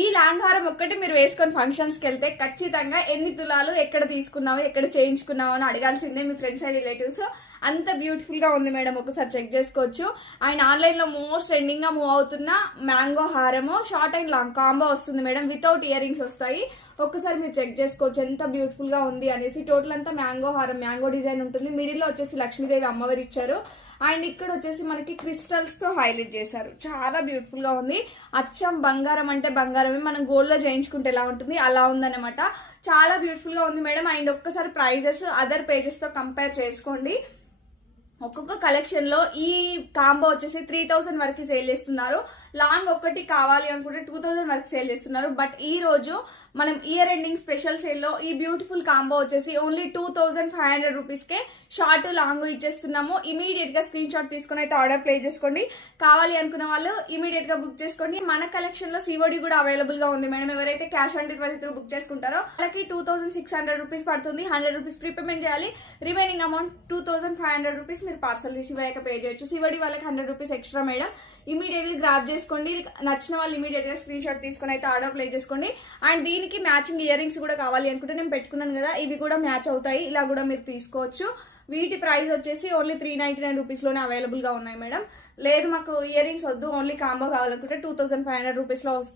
ఈ లాంగ్ హారం ఒక్కటి మీరు వేసుకొని ఫంక్షన్స్కి వెళ్తే ఖచ్చితంగా ఎన్ని తులాలు ఎక్కడ తీసుకున్నావు ఎక్కడ చేయించుకున్నావు అని అడగాల్సిందే మీ ఫ్రెండ్స్ అండ్ రిలేటివ్స్. అంత బ్యూటిఫుల్ గా ఉంది మేడం, ఒకసారి చెక్ చేసుకోవచ్చు. అండ్ ఆన్లైన్ లో మోస్ట్ ట్రెండింగ్ గా మూవ్ అవుతున్న మ్యాంగో హారము షార్ట్ అండ్ లాంగ్ కాంబో వస్తుంది మేడం, వితౌట్ ఇయర్ రింగ్స్ వస్తాయి. ఒక్కసారి మీరు చెక్ చేసుకోవచ్చు ఎంత బ్యూటిఫుల్ గా ఉంది అనేసి. టోటల్ అంతా మ్యాంగో హారం, మ్యాంగో డిజైన్ ఉంటుంది. మిడిల్ లో వచ్చేసి లక్ష్మీదేవి అమ్మవారు ఇచ్చారు. అండ్ ఇక్కడ వచ్చేసి మనకి క్రిస్టల్స్ తో హైలైట్ చేశారు, చాలా బ్యూటిఫుల్ గా ఉంది. అచ్చం బంగారం అంటే బంగారమే, మనం గోల్డ్ లో చేయించుకుంటే ఎలా ఉంటుంది అలా ఉందన్నమాట. చాలా బ్యూటిఫుల్ గా ఉంది మేడం. అండ్ ఒక్కసారి ప్రైజెస్ అదర్ పేజెస్ తో కంపేర్ చేసుకోండి. ఒక్కొక్క కలెక్షన్ లో ఈ కాంబో వచ్చేసి 3000 వరకు సేల్ చేస్తున్నారు. లాంగ్ ఒక్కటి కావాలి అనుకుంటే 2000 వరకు సేల్ చేస్తున్నారు. బట్ ఈ రోజు మనం ఇయర్ ఎండింగ్ స్పెషల్ సేల్ లో ఈ బ్యూటిఫుల్ కాంబో వచ్చేసి ఓన్లీ 2500 రూపీస్ కే షార్ట్ లాంగ్ ఇచ్చేస్తున్నాము. ఇమీడియట్ గా స్క్రీన్ షాట్ తీసుకుని అయితే ఆర్డర్ ప్లేస్ చేసుకోండి. కావాలి అనుకున్న వాళ్ళు ఇమీడియట్ గా బుక్ చేసుకోండి. మన కలెక్షన్ లో సిఓడి కూడా అవైలబుల్ గా ఉంది మేడం. ఎవరైతే cash on delivery through book చేసుకుంటారో వాళ్ళకి 2600 రూపీస్ పడుతుంది. 100 రూపీస్ ప్రీపేమెంట్ చేయాలి. రిమైనింగ్ అమౌంట్ 2500 రూపీస్ మీరు పార్సల్ రిసీవ్ అయ్యాక పే చేయొచ్చు. సివడి వాళ్ళకి 100 రూపీస్ ఎక్స్ట్రా మేడం. ఇమీడియట్ గా గ్రాప్ చేసుకోండి. నచ్చిన వాళ్ళు ఇమీడియట్ గా స్క్రీన్ షాట్ తీసుకుని అయితే ఆర్డర్ ప్లేస్ చేసుకోండి. అండ్ దీనికి మ్యాచింగ్ ఇయర్ రింగ్స్ కూడా కావాలి అనుకుంటే నేను పెట్టుకున్నాను కదా, ఇవి కూడా మ్యాచ్ అవుతాయి. ఇలా కూడా మీరు తీసుకోవచ్చు. వీటి ప్రైస్ వచ్చేసి ఓన్లీ 399 రూపీస్ లోనే అవైలబుల్ గా ఉన్నాయి మేడం. లేదు మాకు ఇయర్ రింగ్స్ వద్దు, ఓన్లీ కాంబో కావాలనుకుంటే 2500 రూపీస్ లో వస్తుంది.